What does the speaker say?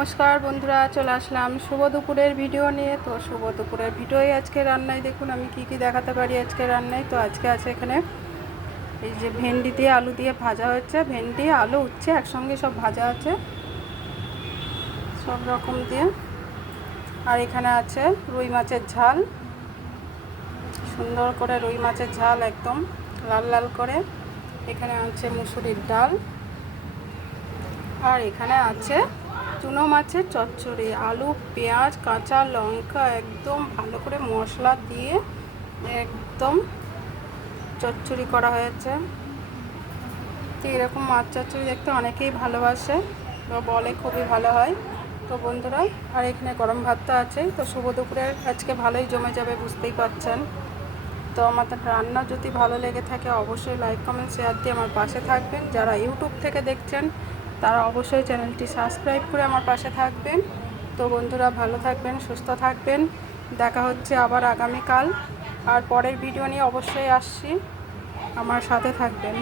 নমস্কার বন্ধুরা, চলে আসলাম শুভ দুপুরের ভিডিও নিয়ে। তো শুভ দুপুরের ভিডিওই আজকে রান্নায় দেখুন আমি কি দেখাতে পারি আজকে রান্নায়। তো আজকে আছে এখানে এই যে ভেন্ডি দিয়ে আলু দিয়ে ভাজা হচ্ছে, ভেন্ডি আলু উচ্ছে একসঙ্গে সব ভাজা আছে সব রকম দিয়ে। আর এখানে আছে রুই মাছের ঝাল, সুন্দর করে রুই মাছের ঝাল একদম লাল লাল করে। এখানে আছে মুসুরির ডাল, আর এখানে আছে চুনো মাছের চচ্চড়ি, আলু পেঁয়াজ কাঁচা লঙ্কা একদম ভালো করে মশলা দিয়ে একদম চচ্চড়ি করা হয়েছে। তো এরকম মাছ চচ্চড়ি দেখতে অনেকেই ভালোবাসে বা বলে খুবই ভালো হয়। তো বন্ধুরা, আর এখানে গরম ভাতটা আছে। তো শুভ দুপুরের আজকে ভালোই জমে যাবে, বুঝতেই পারছেন। তো আমাদের রান্না যদি ভালো লেগে থাকে অবশ্যই লাইক কমেন্ট শেয়ার দিয়ে আমার পাশে থাকবেন। যারা ইউটিউব থেকে দেখছেন তারা অবশ্যই চ্যানেলটি সাবস্ক্রাইব করে আমার পাশে থাকবেন। তো বন্ধুরা, ভালো থাকবেন, সুস্থ থাকবেন। দেখা হচ্ছে আবার আগামীকাল, আর পরের ভিডিও নিয়ে অবশ্যই আসছি, আমার সাথে থাকবেন।